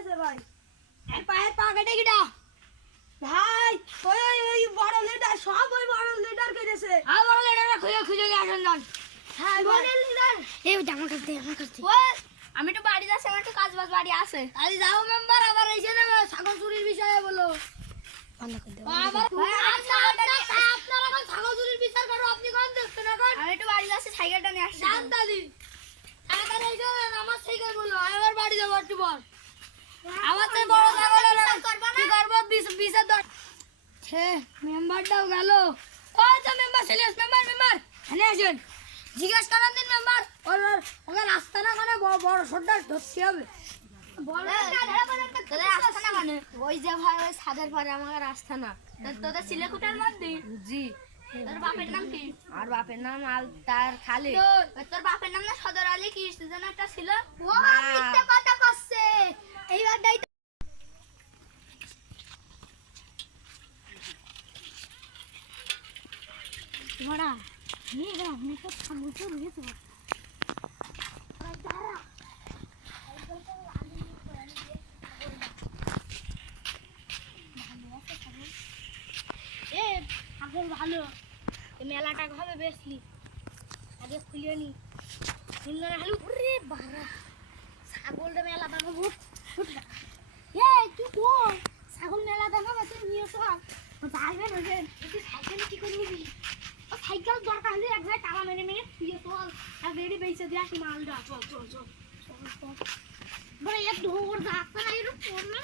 আছে ভাই আর পায়ের পা কেটে গিটা ভাই ওই বড় লিডার সব ওই বড় লিডার করেছে আর বড় লিডার খুঁজে খুঁজে আসেন না হ্যাঁ বড় লিডার এই আমার কাছে আমি তো বাড়ি যাচ্ছি আমার একটু কাজ বাজ বাড়ি আছে আরে যাও মেম্বার আবার এসে না ছাগল চুরির বিষয়ে বলো বন্ধ করে দাও আবার আপনারা কোন ছাগল চুরির বিচার করো আপনি কোন দেখছেন এখন আমি একটু বাড়ি যাচ্ছি সাইকেলটা নিয়ে আসছি জান দাদি তাড়াতাড়ি এসো আমার সাইকেল বলো আবার বাড়ি যাব একটু পর আমার তো বড় ছাগল কি করব 20 দর ছে মেম্বারটাও গেল ওই তো মেম্বার সিরিয়াস মেম্বার এনে আসেন জিজ্ঞেস করেন দিন মেম্বার ওকে রাস্তা না মানে বড় সর্দার ধরতে হবে ওই যে ভাই ওই ছাদের পরে আমার রাস্তা না তোদের সিলেকুটার মধ্যে জি তোর বাপের নাম কি আর বাপের নাম আল তার খালি তোর বাপের নাম না সদর আলী কি যেন একটা ছিল ও না। মিথ্যা কথা কচ্ছে এইবার দাই বড়া নিয়ে গেলাম আমি তো ছাগল চুরি হয়েছে এ ছাগল ভালো এই মেলাটা হবে বেশলি আগে খুলিয়ে নি খুললে না হলে ওরে বাবা ছাগলটা মেলা দাম বহুত এই তুই কোন ছাগল মেলা দাম আছে নিয়ে চল যাইবে না যে তুই সাইকেল কি করে নিবি ও সাইকেল দরকার হলে এক জায়গায় তালা মেরে মেরে তুই চল আর রেডি বেঁচে দিয়ে আসি মালটা চল চল চল বড় এক ঢোর যাচ্ছে না এরকম পড়বে না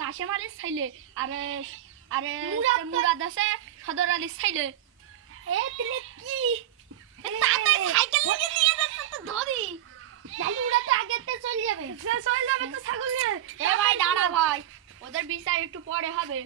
কাশেম আলীর ছাইলে আরে আরে মুরাদ আছে সদর আলীর ছাইলে এ তুমি কি তাতে সাইকেল নিয়ে নিয়ে যাচ্ছে তো ধরি তাহলে ওরা তো আগেতে চলে যাবে তো ছাগল নিয়ে এ ভাই দাঁড়া ভাই ওদের বিচার একটু পরে হবে